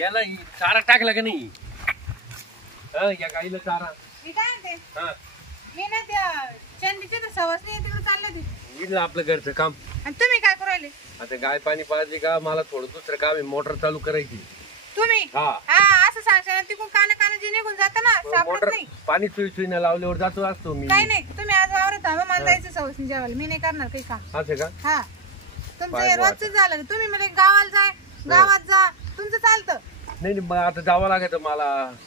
याला चारा टाकला का नाही? या गाईला चारा. मी काय म्हणते, मी ना त्या चंदीची तर सवस नाही तिकडे चालले ती. इथलं आपलं घरचं काम. आणि तुम्ही काय करू राहिले? आता गाय पाणी पाजली का मला थोडं दुसरं काम आहे, मोटर चालू करायची. तुम्ही हा असं सांगशाल तिकडून काना जी निघून जातं ना, सापडत मोटर नाही. पाणी सुईनं लावल्यावर जातो असतो मी. काही नाही, तुम्ही आज वावरत थांबा, मला जायचं सवस नाही जेवायला. मी नाही करणार काही काम. असं का? हा तुमचं हे रोजच झालं. तुम्ही म्हणजे गावाला जाय, गावात जा, तुमचं चालतं. नाही मग आता जावं लागेल मला.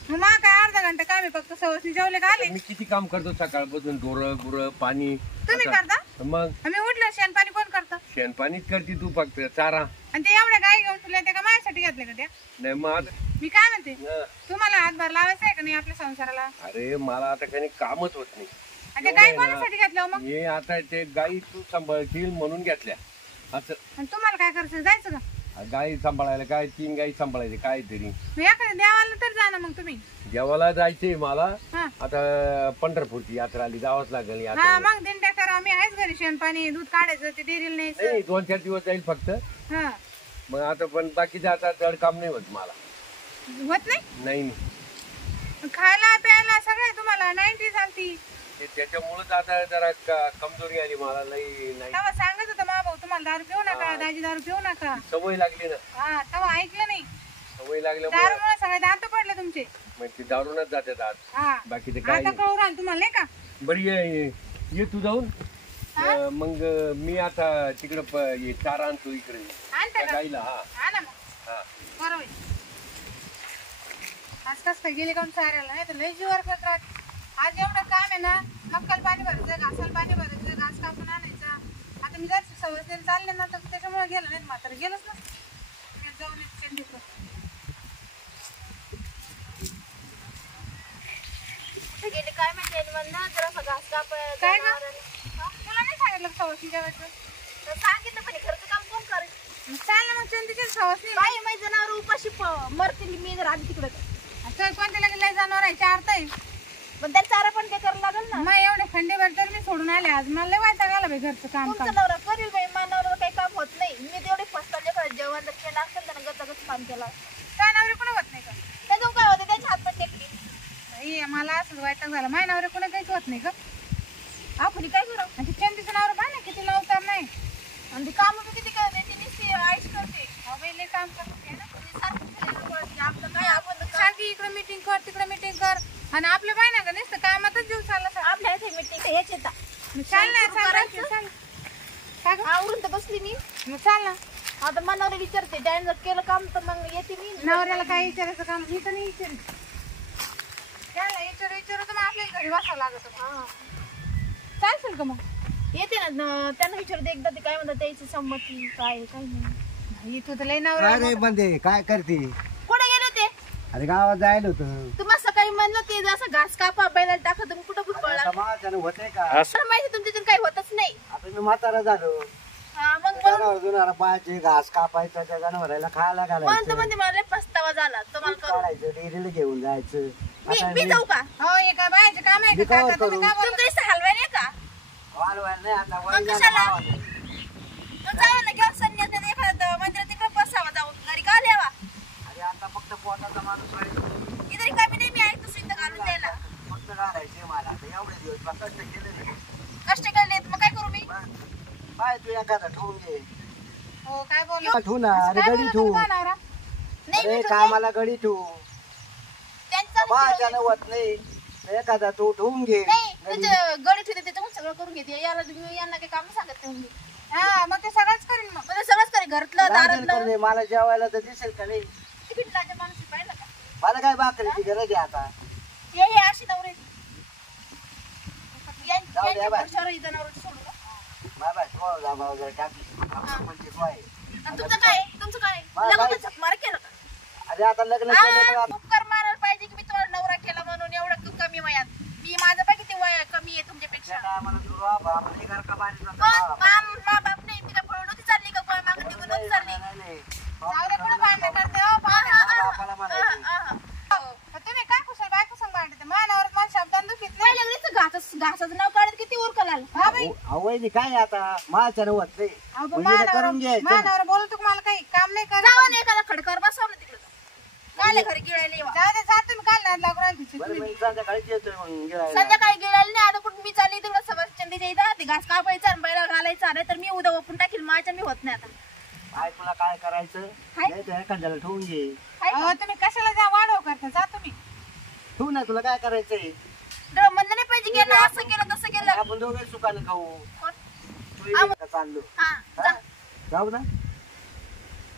मग काय अर्धा घंटा काम आहे फक्त. सवसनी जेवले का आले. मी किती काम करतो सकाळपासून, ढोरं गुरं पाणी. तुम्ही करता? मग आम्ही उठलं शेण पाणी कोण करतं? शेण पाणीच करते तू फक्त, चारा. आणि ते एवढ्या गाय घेऊन तुला ते का माझ्यासाठी घेतले का त्या? नाही मग आता मी काय म्हणते, तुम्हाला हातभार लावायचा आहे का नाही आपल्या संसाराला? अरे मला आता काही कामच होत नाही. आणि ते गाय कोणासाठी घेतल्या मग? हे आता ते गाई तू सांभाळशील म्हणून घेतल्या असं. आणि तुम्हाला काय करायचं, जायचं का? गाई सांभाळायला काय 3 गाई सांभाळायचे काय तरी. मग एखाद्या देवाला तर जा ना मग तुम्ही. देवाला जायचंय मला. हा आता पंढरपूरची यात्रा आली, जावंच लागेल हा, यात्रा. मग दिंड्या करा. आम्ही आहेच घरी, शेण पाणी दूध काढायचं, ते डेअरीला न्यायचं. नाही 2-4 दिवस जाईल फक्त. हा मग आता पण बाकीचं आता जड काम नाही होत मला. होत नाही. नाही खायला प्यायला सगळं तुम्हाला 90 चालती. त्याच्यामुळेच आता जरा कमजोरी आली मला. नाही तेव्हा सांगत होता मा भाऊ तुम्हाला दारू पिऊ नका, दाजी दारू पिऊ नका. सवय लागली ना. हा तेव्हा ऐकलं नाही. सवय लागल्यामुळे दारूमुळे सगळे दात पडले तुमचे. मग ते दारूनच जाते दात. हा बाकीचं काय आता कळू राहिलं तुम्हाला नाही का? बरी ये तू जाऊन. मग मी आता तिकडं चारा आणतो इकडे आणता का? गाईला. हा ना मग हा बरोबर. आज कस काय गेले काऊन साऱ्याला, नाही तर लय जीवर करत राहत. आज एवढं काम आहे ना, मक्काला पाणी भरायचं, घासाला पाणी भरायचं, घास कापून आणायचा. आता मी जर सवय चालले ना तर त्याच्यामुळे गेलं, नाही मात्र गेलंच ना. जाऊन गेले काय माहिती म्हणलं जरा घास कापाय. काय ग तुला नाही सांगितलं सवस जेवायचं? सांगितलं पण घरचं काम कोण करेल? चाल ना मग चंदीची सवस नाही. बाई माझं जनावर उपाशी मरतील मी जर आधी तिकडे. आता कोणत्या लगेच जनावर आहे, चारता आहे. पण त्याला चारा पण काय करायला लागेल ना. मग एवढे खंडेभर तर मी सोडून आले. आज मला लय वैताग आला बाई घरचं काम. तुमचं नवरा करेल बाई, मानवरा काही काम होत नाही. मी तेवढे फसताले का जेवण खेळ असेल त्यानं गचागच काम केला. काय नवरे कोणी होत नाही का? त्याचं काय होतं त्याच्या हातात टेकली. बाई मला असंच वैताग झाला. माझ्या नवरे कोणी काहीच होत नाही का? आपण काय करू? आणि चंदीचं नवरा पाहा ना किती नवतार नाही. आणि ते काम किती करते ती नुसती आईश करते. बाई लय काम करते ना. आपलं काय आपण सारखी इकडे मीटिंग कर, तिकडे मीटिंग कर. आणि आपलं पाय ना का नुसतं कामातच जीव चालला. आपल्या इथे मीटिंग हेच येतात. चाल ना चाल. काय गं? आवरून तर बसली मी. मग चाल ना. आता मनावर विचारते त्याने जर केलं काम तर मग येते मी. नवऱ्याला काय विचारायचं काम? मी तर नाही विचार. त्याला विचारू तर मग आपल्या घरी बसावं लागत. हा चालशील का मग? येते ना त्यांना विचारते एकदा ते काय म्हणतात त्याची संमती काय काय नाही. इथं तर लय नवरा काय रे बंदे काय करते? कुठे गेले ते? अरे गावात जायला होतं. तुम्हाला सकाळी म्हणलं ते जसं घास कापा बैला टाका तुम्ही कुठं फुटपळला. आता माझ्यानं होतंय का? मला माहिती तुमच्यातून काही होतच नाही. आता मी म्हातारा झालो. हा मग जनावर पाहायचे, घास कापायचं, त्या जनावराला खायला घालायचं, म्हणते मला लय पस्तावा झाला तुम्हाला दूध करू. काढायचं, डेअरीला घेऊन जायचं. आता मी जाऊ का? हो हे काय बायचे काम आहे मी का? काय काका, तुम्ही करू? काय बोलता? तुमचं इथं हलवाय नाही का? वालवायला नाही आता वय मग झालं कशाला? गावाला. मग जाऊ ना किंवा संन्यास नाही एखादं मंदिर तिकडे बसावा जाऊ घरी का आल्यावा. अरे आता फक्त पोटाचा माणूस आहे. इथे कमी नाही मी ऐकतो सिद्ध घालून द्यायला. फक्त घालायचे मला. आता एवढे दिवस मला कष्ट केले नाही. कष्ट केले मग काय करू मी? पाय तू एखादा ठेवून घे. हो काय बोलला? ठेवू ना. अरे काय गडी बोलला ठेवू. तुमचा नवरा? नाही अरे मी कामाला गडी ठेवू. त्यांचं माझ्यानं होत नाही. एखादा तू ठेवून घे. नाही त्याच्या गडी ठेवते त्याच्याकडून सगळं करून घेते. याला यांना काही काम सांगत नाही मी. हा मग ते सगळंच करीन मग. म्हणजे सगळंच करे घरातलं रांजण दारातलं. करणे, मला जेवायला तर दिसेल का नाही? तिकीट लाजा माणूस पाहिलं का? मला काय भाकरीची गरज आहे आता? हे अशी नवरे जाऊ द्या बाय. यांच्या नवऱ्याची सोडू का? बाबा थोडं जा बाबा जरा टाकी. आपण म्हणजे काय? आणि तुमचं काय? तुमचं काय? मला लग्न काय? झक मार केलं का? अरे आता लग्न केलं मग आता- उपकार मारायला पाहिजे की मी तुम्हाला नवरा केला म्हणून एवढं कमी वयात. मी माझं पाय किती वय कमी आहे तुमच्यापेक्षा. त्या टायमाला तू रा बाप नाही घर का बारीक होता मग बाप. मा बाप नाही मी का पळून चालली का गोळ्या मागं निघून नाही, चालली. नाही, नाही. जाऊ दे, कुठं भांडण करते हो? बापाला म्हणायचं. तुम्ही काय कुशल बायको संग भांडते? मानावर मला शब्दान दुखीत नाही. पहिल्या वेळेस घासाचं नाव काढत किती उरकल आलं. हा बाई. आवयनी काय आता माझ्यानं होत नाही. अहो, म्हणजे करून मानावर घ्यायचं. मानावर बोलतो का मला काही काम नाही करत? जावा ना एखादा खडकर बसवा ना तिकडे. काल घरी गिळायला येवा. जाऊ दे जा तुम्ही काल नाही लागू राहिली तिची. बरं मी संध्याकाळीच येतोय मग गिळायला. संध्याकाळी गिळायला नाही आता कुठं मी चालली तिकडं समजचंदीच्या इथं ते घास कापायचा आणि बैला घालायचा नाही तर मी उद्या ओपून टाकील माझ्या मी होत नाही आता. काय तुला काय करायचं नाही तर एखाद्याला ठेवून घे. अहो तुम्ही कशाला जा वाढव करता जा तुम्ही. ठेवू ना तुला काय करायचंय. म्हणलं नाही पाहिजे की ना असं केलं तसं केलं. आपण दोघे सुखाने खाऊ. कोण? तू ये का चाललो. हा हा? जाऊ ना.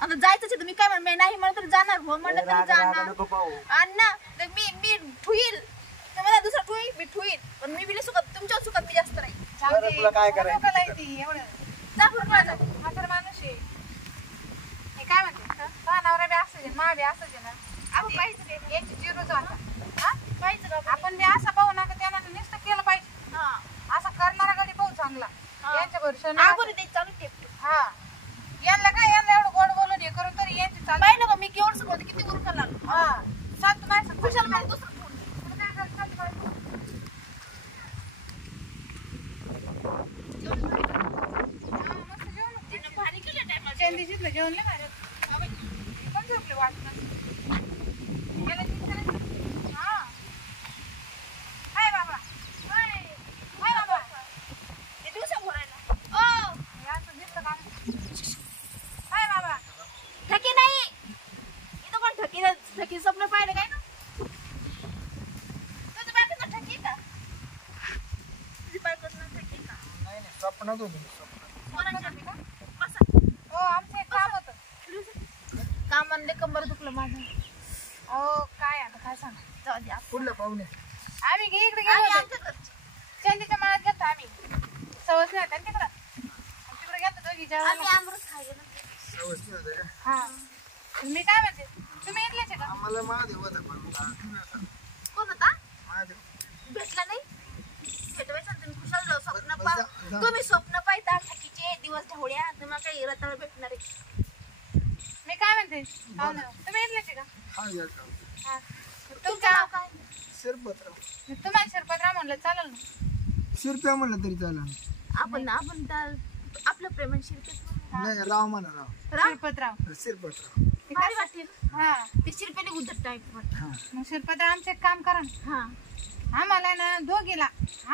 आता जायचं तुम्ही काय म्हणलं नाही म्हणलं तर जाणार हो म्हणलं तरी रागा रागा जाणार नको पाहू. अण्णा तर मी ठुईल तर मला दुसरा ठुईल मी ठुईल पण मी बिले सुखात तुमच्या सुखात मी जास्त नाही. जाऊ बरं, दे. तुला काय करायचं? डोक्याला येते एवढं. जा फुट माझा. म्हातारा माणूस आहे. हे काय म्हणते हा नवरा बी असं मा बी असंच आहे ना. आपण पाहिजे काय याची जिरूच आता. हा पाहिजे का आपण बी असं पाहू ना का त्यानं नुसतं केलं पाहिजे. हा असं करणारा कधी पाहू चांगला. हा. यांच्या भरोशा आपण ते चालू ठेवतो. हा यांना एवढं गोड बोलून हे करून तरी यांची चालू. पाहिलं का मी केवढं शिकवते किती उरका लागलो. हा सात नाही कुशाल मला दुसरं ठेवून. भारी केलं टायमाला. चंदीशीतलं जेवण लय भारी होतं. पण झोपले वाटलं. गेलं की विचारायचं. हा. हाय बाबा. हाय. हाय बाबा. हे दिवसा भरायला. ओ हे असं दिसतं का? हाय बाबा. ठकी नाही इथं कोण ठकी स्वप्न पाहिलं काय ना तुझ्या बायकोचं ठकी का तुझ्या बायकोचं ठकी का नाही स्वप्नात होतं. कोणाच्या ठकी का बसा हो आमचं एक काम होतं. काम म्हणले कंबर दुखलं माझं. अहो काय आता काय सांगा. जाऊ द्या कुठल्या पाहुणे आम्ही इकडे गेलो आम्ही होतो. आमच्या घरचे. चंदीच्या मळ्यात गेलतो आम्ही. सवस नाही होत्या ना तिकडं. तिकडे गेलतो दोघी आम्ही जेवायला. अमृत खायला ना. सवस नाही होतं का. हा मी काय म्हणते तुम्ही इथलेच आहे का? आम्हाला महादेव होता पण तुम्ही आता कोण होता महादेव भेटला नाही भेटवायचं तुम्ही कुशाल जाऊ स्वप्न बस पा जा. तुम्ही स्वप्न पाहता ठकीचे दिवस ढवळ्या तुम्हाला काही रताळ भेटणार आहे. मी काय म्हणते पाहुणे तुम्ही इथलेच आहे का? हा या का हा तुमचं तुमच्या नाव काय शिरपतराव. तुम्हाला शिरपतराव म्हणलं चालेल ना. शिरप्या म्हणलं तरी चालेल. आपण आपलं प्रेमान शिरपेच नाही राव म्हणा राव. शिरपतराव शिरपतराव. ते भारी कसं- वाटेल हा ते शिरपेने उद्धट टाईप वाटत. हा मग शिरपतराव आमचं एक काम करा ना. हा आम्हाला ना दोघीला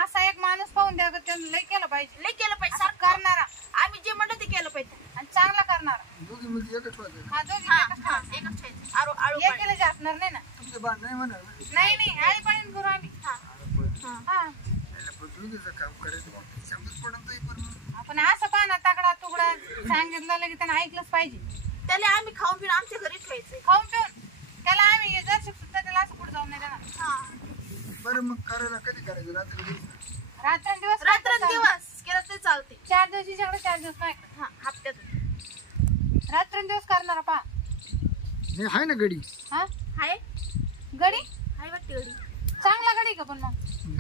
असा एक माणूस पाहून द्या का त्यानं लय केलं पाहिजे. लय केलं पाहिजे असं सारखं करणारा आम्ही जे म्हणलं ते केलं पाहिजे. आणि चांगला करणारा. दोघी मुलगी एकच होते. हा दोघी हा एकच हा करा. एकच ठेवायचं. आळू आळू एक पाणी. केलं जाणार नाही ना. तुमचं बाण नाही म्हणा. नाही आळी पाणी करू आम्ही. हा हा हा दोघीचं काम करायचं मग समजत पडत नाही पण मग. आपण असं पाना तगडा तुकडा सांगितलं की त्यानं ऐकलंच पाहिजे. त्याला आम्ही खाऊन पिऊन आमच्या घरी ठेवायचंय. खाऊन पिऊन त्याला आम्ही जर सुद्धा त्याला असं पुढे जाऊन नाही देणार. हा बरं मग करायला कधी करायचं रात्री दिवसा? रात्रंदिवस रात्रंदिवस केलं तरी चालते. 4 दिवशी सगळं 4 दिवस नाही हा हप्त्यातून रात्रंदिवस करणारा पा. नाही आहे ना गडी. हा हाय गडी हाय वाटते गडी. चांगला गडी का पण मग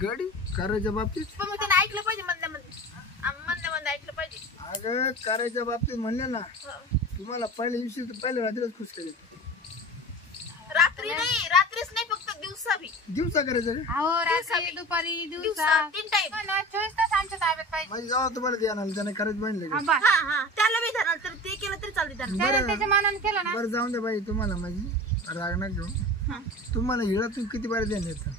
गडी करायच्या बाबतीत पण मग त्याने ऐकलं पाहिजे म्हणल्या ऐकलं पाहिजे. अगं करायच्या बाबतीत म्हणले ना हो. तुम्हाला पहिल्या दिवशी पहिल्या रात्रीच खुश करेल. रात्रीच नाही फक्त दिवसा बी. दिवसा करायचं का अहो रात्री दुपारी दिवसा दिवसा 3 टाइम. 24 तास आमच्या ताब्यात पाहिजे. माझी जेव्हा तुम्हाला द्या ना त्याने करायचं बनले हा, बा. हा हा त्याला बी धरणार तर ते केलं तरी चालते त्यांना. त्याने त्याच्या मनाने केलं ना. बरं जाऊन द्या बाई तुम्हाला माझी राग ना घेऊ. हा. तुम्हाला हिळातून किती बारी द्या येतं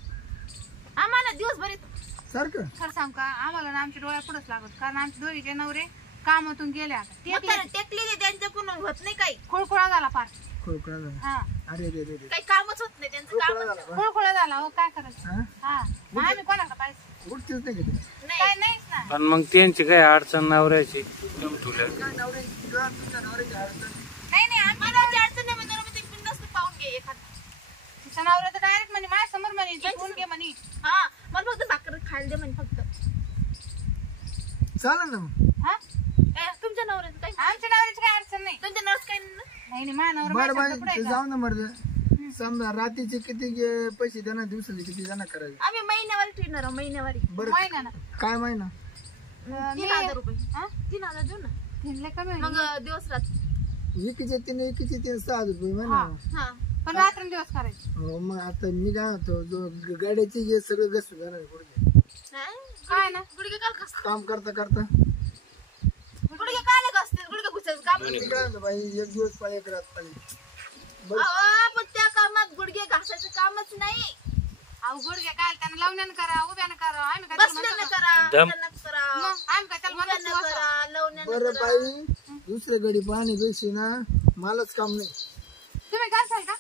आम्हाला दिवसभर येतो. सारखं. खरं सांग का आम्हाला ना आमच्या डोळ्या पुढेच लागत कारण आमचे दोघीचे नवरे कामातून गेले आता. मग त्याला टेकली ते त्यांच्याकडून होत नाही काही. खुळखुळा झाला फार. खोळखोळा झाला. हा अरे रे रे रे. काही कामच होत नाही त्यांचं खोळखोळा कामच झाला बा. खुळखुळा झाला हो काय करायचं. हा? हा मग आम्ही कोणाला पाहिजे उठतेच नाही का ते? नाही. काय नाहीच ना. पण मग त्यांची काय अडचण नवऱ्याची तुला काय नवरे किंवा तुमच्या नवऱ्याची अडचण. नाही आम्ही मला त्याची अडचण नाही म्हणून मी ते बिनधास्त पाहून घे एखादं. तिचा नवरा तर डायरेक्ट म्हणे माझ्या समोर म्हणे फोन घे म्हणे. हा मला फक्त भाकर खायला दे म्हणे फक्त. चालेल ना मग. हा तुमच्या नवऱ्याचं काय आमच्या नवऱ्याची काय अडचण नाही. तुमच्या नवऱ्याचं काय नाही ना? नाही माझ्या नवरा बरं माझ्या बाई पुढे ते आहे का? जाऊ ना मर्द. समजा रात्रीचे किती पैसे देणार दिवसाचे किती देणार करायचे. आम्ही महिन्यावारी ठेवणार आहोत महिन्यावारी. बरं महिना ना. काय महिना 3000 रुपये. हा? 3000 देऊ ना. तीनला कमी होईल. मग दिवस रात्र. एकीचे तीन 6 रुपये हा. महिना. हा पण रात्रंदिवस करायचं. हो मग आता मी काय म्हणतो गाड्याचे हे सगळं गस्त जाणार पुढे काय ना गुडघे काल खसतात. काम करता करता. गुडघे काय असते गुडघे घुसायचं काम. मी काय म्हणतो बाई एक दिवस पाळी एक रात पाळी. पण त्या कामात गुडघे घासायचं कामच नाही. अहो गुडघे काय त्यानं लावण्यानं करा उभ्यानं करा आम्ही काय त्याला बसल्यानं म्हणतो का? करा, दम. उभ्यानं करा, मग आम्ही काय त्याला म्हणतो उभ्यानं का? करा, लावण्यानं बरं करा. बाई दुसऱ्या गडी पाहण्यापेक्षा ना मलाच काम नाही. तुम्ही करसाल का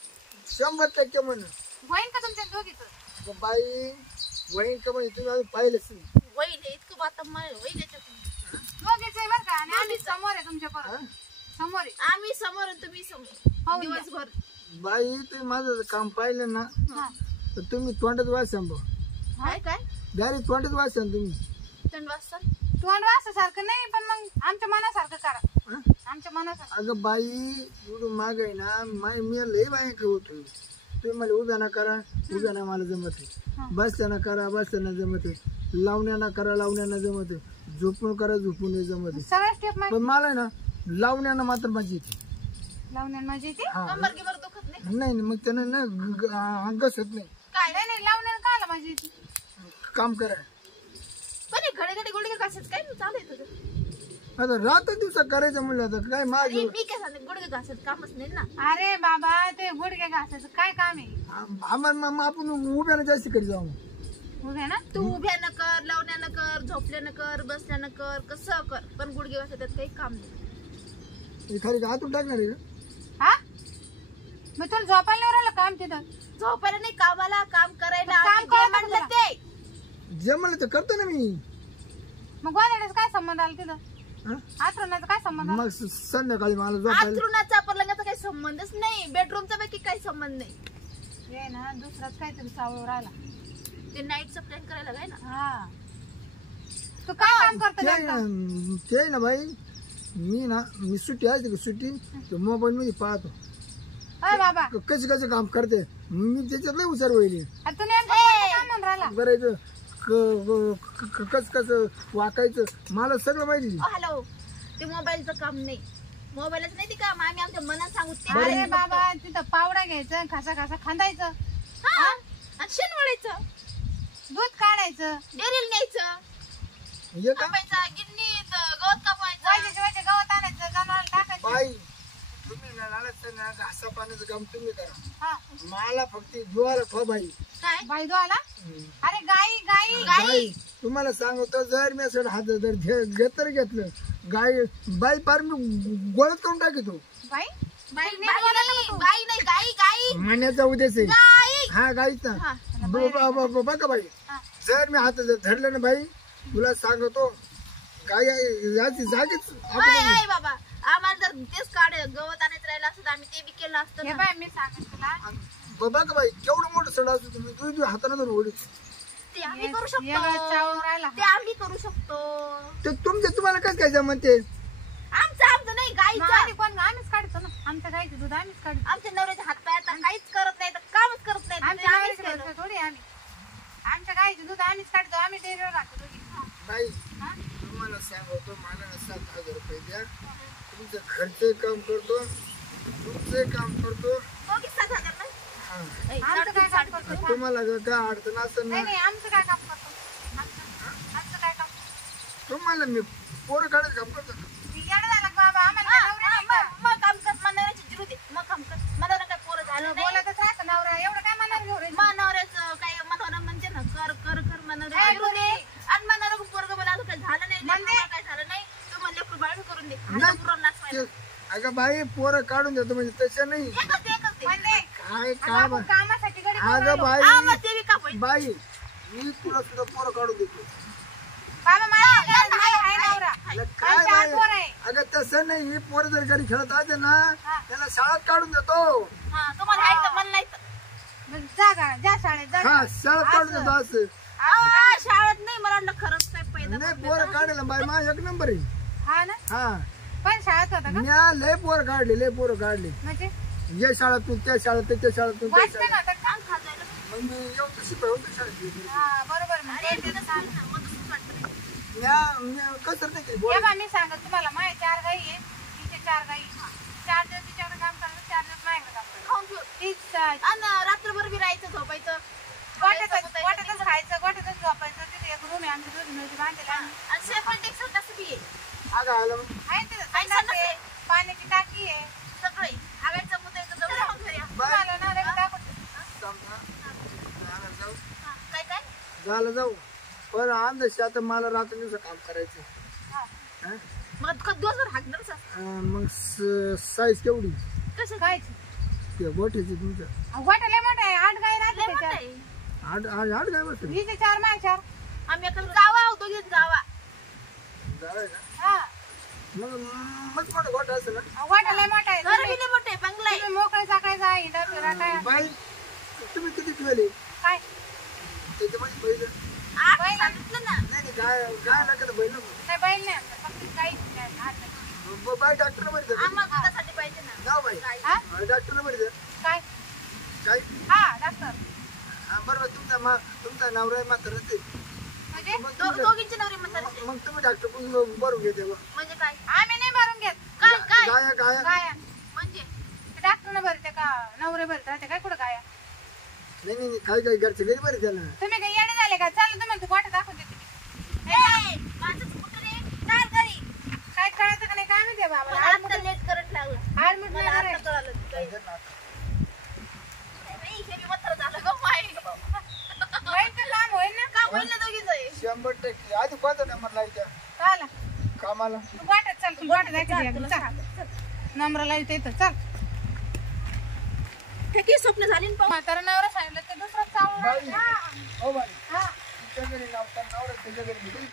100% म्हण होईन का तुमच्या दोघीचं? बाई वहीन का म्हणजे तुम्ही अजून पाहिलंच नाही. वैल आहे, इतकं बाता मार वैल याच्यातून. दोघीचं आहे बरं का आणि आम्ही समोर आहे तुमच्या परत समोर आहे आम्ही समोर आणि तुम्ही समोर हो, दिवसभर. बाई तुम्ही माझं काम पाहिलं ना हा. तर तुम्ही तोंडात वाच सांभ काय काय डायरेक्ट तोंडात वाच सांग तुम्ही. 3 वाजता तोंड वासासारखं नाही पण मग आमच्या मनासारखं करा हं? आमच्या मनासारखं. अगं बाई एवढं माग आहे ना मी लई बाई होतो. तुम्ही मला उभ्याना करा उभ्याना मला जमत आहे, बसताना करा बसताना जमत आहे, लावण्याना करा लावण्याना जमत आहे, झोपून करा झोपून जमत आहे. सगळ्या स्टेप पण मला आहे ना लावण्याना मात्र माझी येते. लावण्यान माझी येते. हा कंबर गिबर दुखत नाही नाही नाही, मग त्यानं ना अंगसत नाही. काय नाही नाही लावण्यान का आला माझी येते. काम करा पण हे घडे घडे गुडघे घासायचं काय चालू आहे तुझं? आता रात्र दिवसा करायचं म्हणलं आता काय अरे माझं मी काय सांगते गुडघे घासायचं कामच नाही ना. अरे बाबा ते गुडघे घासायचं काय काम आहे आम्हाला आपण उभ्यानं जास्त करी जाऊ. उभे ना तू उभ्यानं कर, लावण्यानं कर, झोपल्यानं कर, बसल्यानं कर, कसं कर, पण गुडघे घासायचं काही काम नाही. खरी हातून टाकणार आहे का? हा मग तुला झोपायला नाही राहिलं काम तिथं. झोपायला नाही, कामाला काम करायला. काम आम्ही जे कळतं म्हणलं तुला. ते जे म्हणलं तर करतो ना मी. मग गोंधळाचा काय संबंध आला तिथं? हं? आथरणाचा काय संबंध आला? मग संध्याकाळी मला झोपायला आथरुणाचा पलंगाचा काही संबंधच नाही, बेडरूमचा पैकी काही संबंध नाही. हे ना दुसराच काहीतरी चावळ राहिला. ते नाईटचा प्लॅन करायला काय ना. हा तू काय काम करतो ते ना ते ना बाई मी सुट्टी असते का सुट्टी मोबाईल मध्ये पाहतो अरे बाबा कसे कसे काम करते मी त्याच्यात लय हुशार होईल. अरे तू नेमकं कोणतं काम म्हणून राहिला? करायचं कस कसं वाकायचं मला सगळं माहिती. हॅलो, ते मोबाईलचं काम नाही, मोबाईलच नाही ते काम. आम्ही आमच्या मनात सांगू ते. अरे बाबा तिथं पावडा घ्यायचं खासा खासा खांदायचं हा, आणि शेण वळायचं, दूध काढायचं डेअरीला न्यायचं, हे का कापायचं, गिरणीत गवत कापायचं. वायच्या शिवायचे गवत आणायचं जनावराला टाकायचं. बाई तुम्ही ना घासा पाण्याचं काम तुम्ही करा. हा मला फक्त ज्वाला खो बाई. काय बाई दो आला. अरे गाई गाई बाई तुम्हाला सांगतो जर मी असं हात जर घेतलं घेतलं गाय बाई पार मी गोळत करून टाकतो. बाई बाई बाई नाही, गाई गाई म्हणण्याचा उद्देश आहे गाई. हा गाईचा. हा. बघा बाई जर मी हात जर धरलं ना बाई तुला सांगतो गाय याची जागीच आई बाबा, आम्हाला जर तेच गवत आणायचं राहिलं असतं तर आम्ही ते बी केलं असतं हे ना. बाय मी सांगेन तुला बघा बाई केवढं मोठं सड असतो तुम्ही तुझ्या हाताने जर ओढी ते आम्ही करू वेगळं चावून शकतो, राहिला. ते आम्ही करू शकतो. तर तुम्हाला काय काय म्हणते आमचं नाही, मग गाईचं. आम्ही पण आम्हीच काढतो ना आमच्या गाईचं दूध आम्हीच काढतो. आमच्या नवऱ्याच्या हात पायात काहीच करत नाही, तर कामच करत नाही, आमच्या ते आम्हीच गाईचं केलं. दूध थोडी आम्ही आमच्या गाईचं दूध आम्हीच काढतो आम्ही डेअरीवर घालतो दोघी. बाई तुम्हाला सांगतो मला 7,000 रुपये द्या तुमचं घरचे काम करतो तुमचे काम करतो. दोघीच 7,000 नाही? हा. ऐ, आमचं काय काम करतो? तुम्हाला काय अडचण असेल नाही ना नाही आमचं काय काम करतो? आमचं काय काम? तुम्हाला मी पोरं काढत काम करतो. येडं झालं का बाबा आम्हाला काय नवरा नाही का? मग काम कर, मनावरची जिरू दे, मग काम कर. मनावर काय पोरं झालं नाही. बोलतच राहतं नवरा एवढं काय मनावर घेऊ रे? मनावरचं काय मनावर म्हणते ना, कर कर कर मनावर जिरू दे. आणि मनावर पोरगं बोला काय झालं नाही, लेकराला काय झालं नाही, तू मला लेकरू बाळ करून दे. नाही. पुरण नाचवायला. ते- अगं बाई पोरं काढून देतो म्हणजे तसं नाही. हे करते, हे करते. म्हणते, काय अगं काय आपण कामासाठी गडी करून अगं राहिलो. बाई हा, मग ते बी कापायचं. बाई मी तुला सुद्धा पोरं काढून देतो. बाबा मला आहे नवरा. अगं काय आमच्या हात बाई वर आहे. अगं तसं नाही ही पोरं जर घरी खेळत असे ना त्याला शाळेत काढून देतो. हा, तुम्हाला आहे तर मला नाही तर. मग जा गा, जा शाळेत जा. हा शाळेत काढून देतो असं हा, शाळेत नाही, मला वाटलं खरंच काय पैदा नाही करून पोरं देतो. काढायला बाई माझा 1 नंबर आहे. हा ना हा पण शाळेत होता का? म्या लय पोरं काढले लय पोरं काढले म्हणजे या शाळेतून त्या शाळेतून त्या शाळेतून त्या वाचते शाळेत. ना आता. काम खाजायला. मग मी एवढं शिकवलं होतं शाळेत. हा बरोबर अरे, म्हणजे ते तर सांग ना, मग तसंच वाटतं. म्या कसं नाही केलं हे बा मी सांगत तुम्हाला माझे 4 गाई आहे तिचे 4 गाई 4 दिवस तिच्याकडे काम करणार 4 दिवस माझ्याकडे काम करणार. खाऊन घेऊ. तीच आणि रात्रभर बी राहायचं, झोपायचं. गोठ्यातच खायचं गोठ्यातच झोपायचं. तिथे एक रूम आहे आमची दोघी मिळून बांधलेला आहे. आणि सेपरेट एक संडास बी आहे. अगं आलं मग. आहे तिथं आणि संडास संडास आहे, आहे. पाण्याची टाकी आहे. सगळे आगायचं मुद्दा जवळ राहून घरी. बाई तुम्हाला ना लगे टाकून झालं जाऊ पण अंदाज आता मला रात्री दिवसा काम करायचं हा. हा? मग दिवसभर हाकणार सा. मग साईज केवढी कसं काय ते गोठ्याची तुमच्या वाटा लय मोठा आहे 8 गाई राहते लय मोठं त्याच्यात आहे. आठ आठ काय बसेल हिचे 4 माय 4 आम्ही एका जावा होतो घेऊन जावा. जावं का हा मग मग मोठा गोठा असेल ना वाटा लय मोठा आहे घर बी लय मोठे बंगला आहे. तुम्ही मोकळे सकाळी जा हिंडा फिरा काय बाई तुम्ही किती ठेवले काय त्याच्यामध्ये पहिलं आठ बैल. सांगितलं ना. नाही नाही काय काय लागत बैल नाही बैल नाही आमचं, फक्त गाई नाही, हात नाही. बाई डॉक्टर मध्ये द्या आम्हाला दुधासाठी पाहिजे ना. जाऊ बाई हा? डॉक्टर मध्ये द्या काय काय हा डॉक्टर बरोबर तुमचा नवरा म्हातारा ते म्हणजे मग तुम्ही- दोघींचे नवरे म्हणतात. मग तुम्ही डॉक्टर पण बरोबर घेते बा. म्हणजे काय आम्ही नाही भरून घेत काय काय गाया गाया गाया म्हणजे डॉक्टरनं भरते का नवरे भरते राहते काय कुठं गाया नाही नाही नाही, काही काही घरचे घरी बरे त्याला तुम्ही काही येणे झाले का चाललं तुम्हाला तू गोठा दाखवून देते ए, माझं स्कूटर आहे. चाल घरी. काय कळतं का नाही काय माहिती मला बाबा आता लेट करंट लागला. आडमुठ मला नाही आता करायचं. कळालं की काही. नाही, हे बी म्हातारं झालं गं बाई. होईल तर काम होईल ना काम होईल ना दोघीचं हे. 100% आधी कोणता नंबर लावायचा चाला कामाला तू गोठ्यात चल तू गोठ्यात जायचं चल नंबरला येते इथं चल ठेकी स्वप्न झाली ना पाहू. म्हातारा नवरा सांगितलं तर दुसरं चावलं बाई. हा. हो बाई हा तुमच्या घरी नवरा त्याच्या घरी